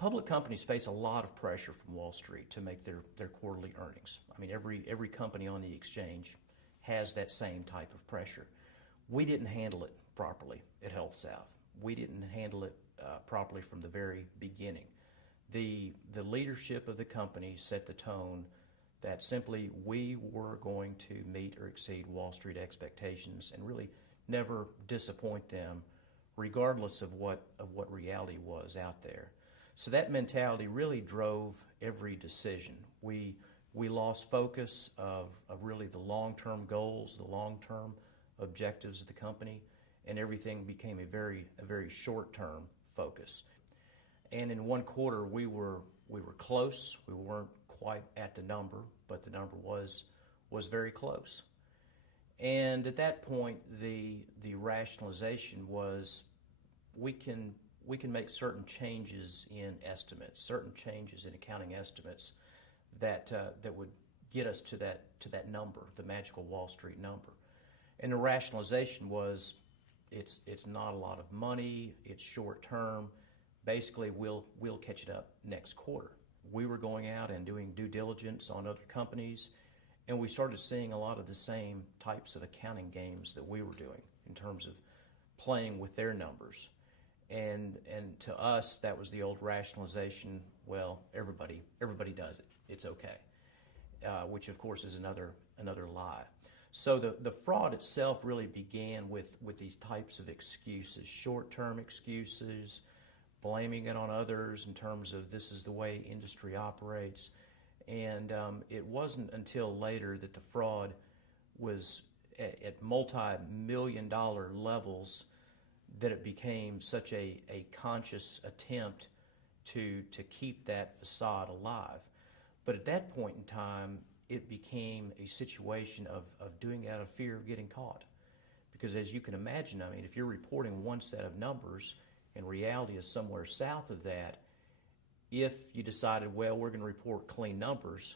Public companies face a lot of pressure from Wall Street to make their quarterly earnings. I mean, every company on the exchange has that same type of pressure. We didn't handle it properly at HealthSouth. We didn't handle it properly from the very beginning. The leadership of the company set the tone that simply we were going to meet or exceed Wall Street expectations and really never disappoint them, regardless of what reality was out there. So that mentality really drove every decision. We lost focus of really the long-term goals, the long-term objectives of the company, and everything became a very short-term focus. And in one quarter, we were close. We weren't quite at the number, but the number was very close. And at that point, the rationalization was we can make certain changes in estimates, certain changes in accounting estimates that would get us to that number, the magical Wall Street number. And the rationalization was it's not a lot of money, it's short term. Basically, we'll catch it up next quarter. We were going out and doing due diligence on other companies, and we started seeing a lot of the same types of accounting games that we were doing in terms of playing with their numbers. And to us, that was the old rationalization, well, everybody does it, it's okay, which of course is another lie. So the fraud itself really began with these types of excuses, short-term excuses, blaming it on others in terms of this is the way industry operates. And it wasn't until later that the fraud was at multi-million-dollar levels that it became such a conscious attempt to keep that facade alive. But at that point in time, it became a situation of doing it out of fear of getting caught. Because as you can imagine, I mean, if you're reporting one set of numbers and reality is somewhere south of that, if you decided, well, we're going to report clean numbers,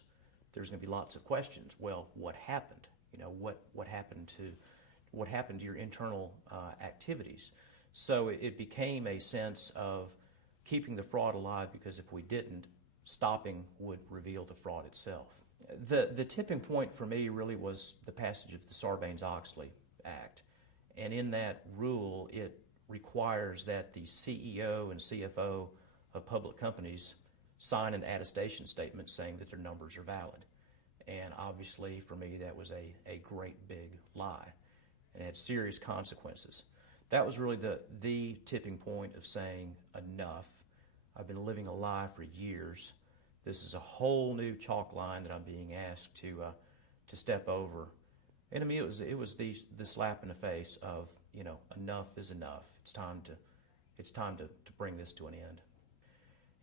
there's going to be lots of questions. Well, what happened? You know, what happened to your internal activities? So it became a sense of keeping the fraud alive, because if we didn't, stopping would reveal the fraud itself. The tipping point for me really was the passage of the Sarbanes-Oxley Act. And in that rule, it requires that the CEO and CFO of public companies sign an attestation statement saying that their numbers are valid. And obviously, for me, that was a great big lie, and it had serious consequences. That was really the tipping point of saying enough. I've been living a lie for years. This is a whole new chalk line that I'm being asked to step over. And to me, it was the slap in the face of, you know, enough is enough. It's time to bring this to an end.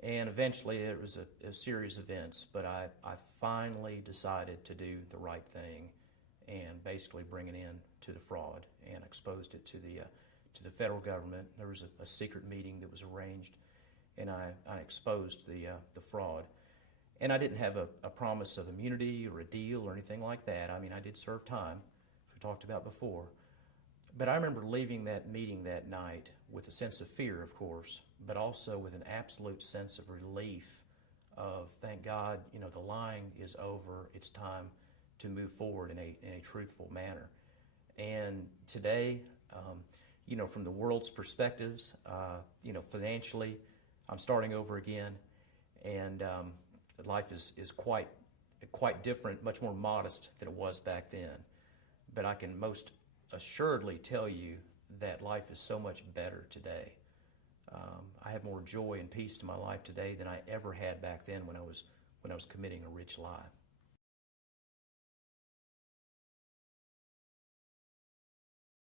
And eventually, it was a series of events, but I finally decided to do the right thing and basically bring it in to the fraud, and exposed it to the federal government. There was a secret meeting that was arranged, and I exposed the fraud. And I didn't have a promise of immunity or a deal or anything like that. I mean, I did serve time, as we talked about before. But I remember leaving that meeting that night with a sense of fear, of course, but also with an absolute sense of relief of, thank God, you know, the lying is over. It's time to move forward in a truthful manner. And today, you know, from the world's perspectives, you know, financially, I'm starting over again, and life is quite different, much more modest than it was back then. But I can most assuredly tell you that life is so much better today. I have more joy and peace to my life today than I ever had back then when I was committing a rich lie.